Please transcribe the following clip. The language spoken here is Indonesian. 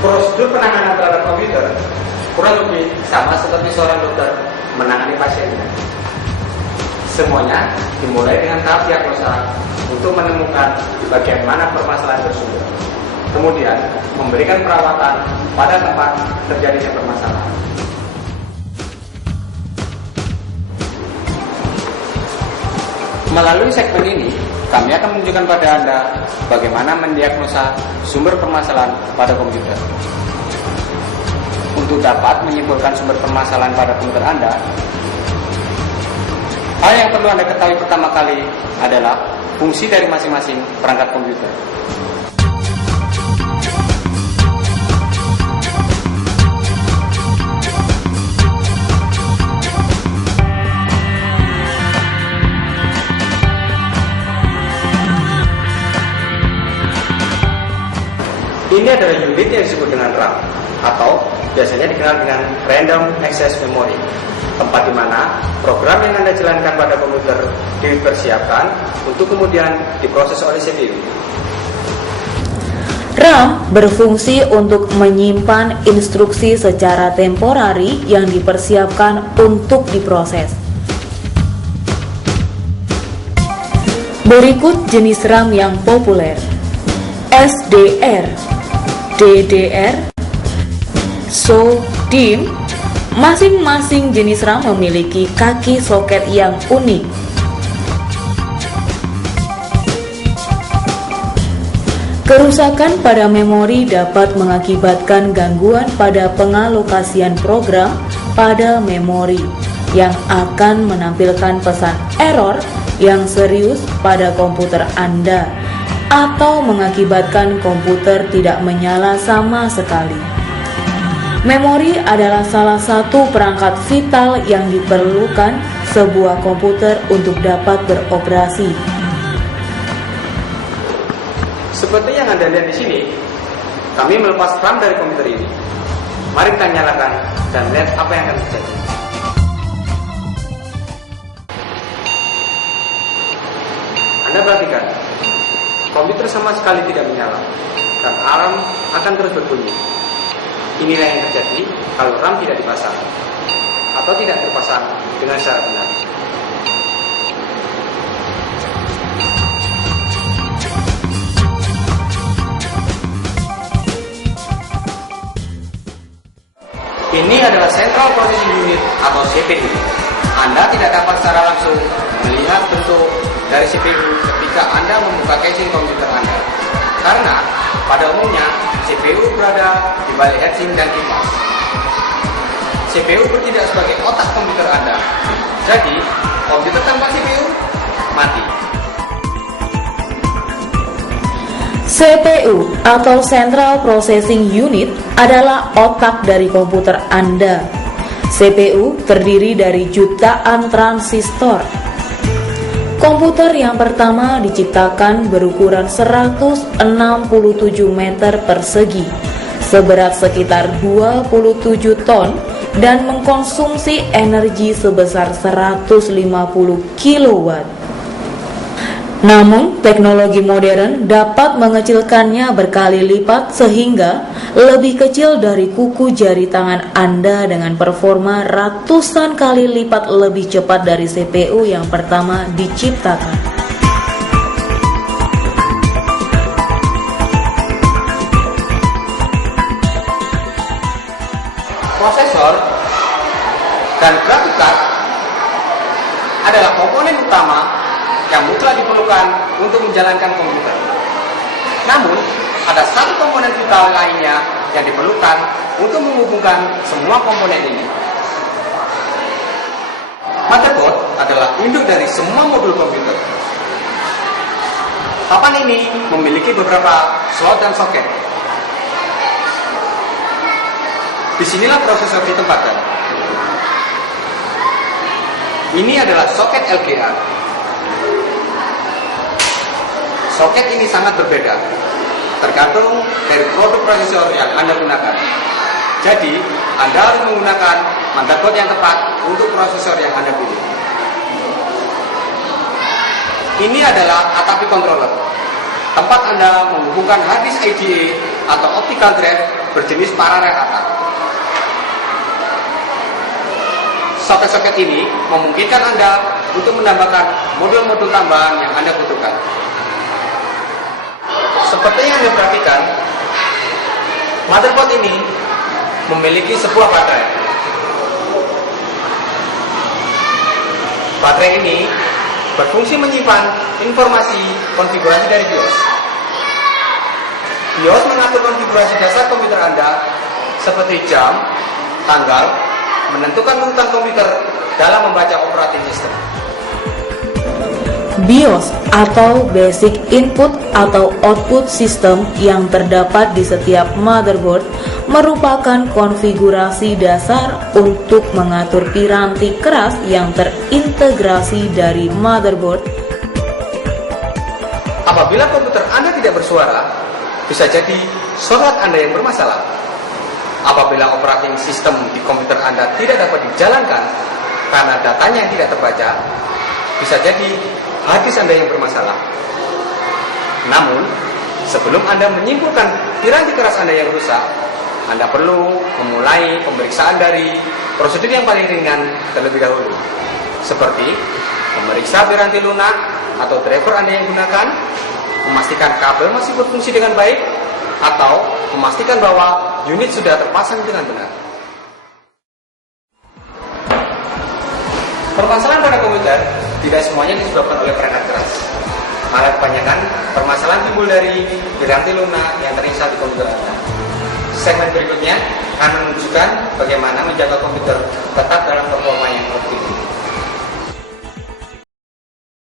Prosedur penanganan terhadap komputer kurang lebih sama seperti seorang dokter menangani pasiennya. Semuanya dimulai dengan tahap diagnosa untuk menemukan bagaimana permasalahan tersebut. Kemudian memberikan perawatan pada tempat terjadinya permasalahan. Melalui segmen ini, kami akan menunjukkan pada Anda bagaimana mendiagnosa sumber permasalahan pada komputer. Untuk dapat menyimpulkan sumber permasalahan pada komputer Anda, hal yang perlu Anda ketahui pertama kali adalah fungsi dari masing-masing perangkat komputer. Ini adalah unit yang disebut dengan RAM atau biasanya dikenal dengan Random Access Memory, tempat di mana program yang Anda jalankan pada komputer dipersiapkan untuk kemudian diproses oleh CPU. RAM berfungsi untuk menyimpan instruksi secara temporari yang dipersiapkan untuk diproses. Berikut jenis RAM yang populer: SDR, DDR, DIMM. Masing-masing jenis RAM memiliki kaki soket yang unik. Kerusakan pada memori dapat mengakibatkan gangguan pada pengalokasian program pada memori yang akan menampilkan pesan error yang serius pada komputer Anda atau mengakibatkan komputer tidak menyala sama sekali. Memori adalah salah satu perangkat vital yang diperlukan sebuah komputer untuk dapat beroperasi. Seperti yang Anda lihat di sini, kami melepas RAM dari komputer ini. Mari kita nyalakan dan lihat apa yang akan terjadi. Anda perhatikan, komputer sama sekali tidak menyala dan alarm akan terus berbunyi. Inilah yang terjadi kalau RAM tidak dipasang atau tidak terpasang dengan secara benar. Ini adalah Central Processing Unit atau CPU. Anda tidak dapat secara langsung melihat bentuk dari CPU ketika Anda membuka casing komputer Anda, karena pada umumnya CPU berada di balik heatsink dan kipas. CPU bertindak sebagai otak komputer Anda. Jadi, komputer tanpa CPU mati. CPU atau Central Processing Unit adalah otak dari komputer Anda. CPU terdiri dari jutaan transistor. Komputer yang pertama diciptakan berukuran 167 meter persegi, seberat sekitar 27 ton dan mengkonsumsi energi sebesar 150 kilowatt. Namun, teknologi modern dapat mengecilkannya berkali lipat sehingga lebih kecil dari kuku jari tangan Anda dengan performa ratusan kali lipat lebih cepat dari CPU yang pertama diciptakan. Prosesor dan graphic card adalah komponen utama yang mutlak diperlukan untuk menjalankan komputer. Namun, ada satu komponen vital lainnya yang diperlukan untuk menghubungkan semua komponen ini. Motherboard adalah induk dari semua modul komputer. Papan ini memiliki beberapa slot dan soket. Disinilah prosesor ditempatkan. Ini adalah soket LGA. Soket ini sangat berbeda, tergantung dari produk prosesor yang Anda gunakan. Jadi, Anda harus menggunakan motherboard yang tepat untuk prosesor yang Anda pilih. Ini adalah Atapi controller, tempat Anda menghubungkan harddisk IDE atau optical drive berjenis paralel attack. Soket-soket ini memungkinkan Anda untuk menambahkan modul-modul tambahan yang Anda butuhkan. Seperti yang Anda perhatikan, motherboard ini memiliki sebuah baterai. Baterai ini berfungsi menyimpan informasi konfigurasi dari BIOS. BIOS mengatur konfigurasi dasar komputer Anda seperti jam, tanggal, menentukan urutan komputer dalam membaca operating system. BIOS atau Basic Input atau Output System yang terdapat di setiap motherboard merupakan konfigurasi dasar untuk mengatur piranti keras yang terintegrasi dari motherboard. Apabila komputer Anda tidak bersuara, bisa jadi soket Anda yang bermasalah. Apabila operating system di komputer Anda tidak dapat dijalankan karena datanya yang tidak terbaca, bisa jadi hard disk Anda yang bermasalah. Namun, sebelum Anda menyimpulkan piranti keras Anda yang rusak, Anda perlu memulai pemeriksaan dari prosedur yang paling ringan terlebih dahulu, seperti memeriksa piranti lunak atau driver Anda yang gunakan, memastikan kabel masih berfungsi dengan baik, atau memastikan bahwa unit sudah terpasang dengan benar. Permasalahan pada komputer tidak semuanya disebabkan oleh perangkat keras. Malah kebanyakan permasalahan timbul dari piranti lunak yang terinstal di komputer Anda. Segmen berikutnya akan menunjukkan bagaimana menjaga komputer tetap dalam performa yang optimal.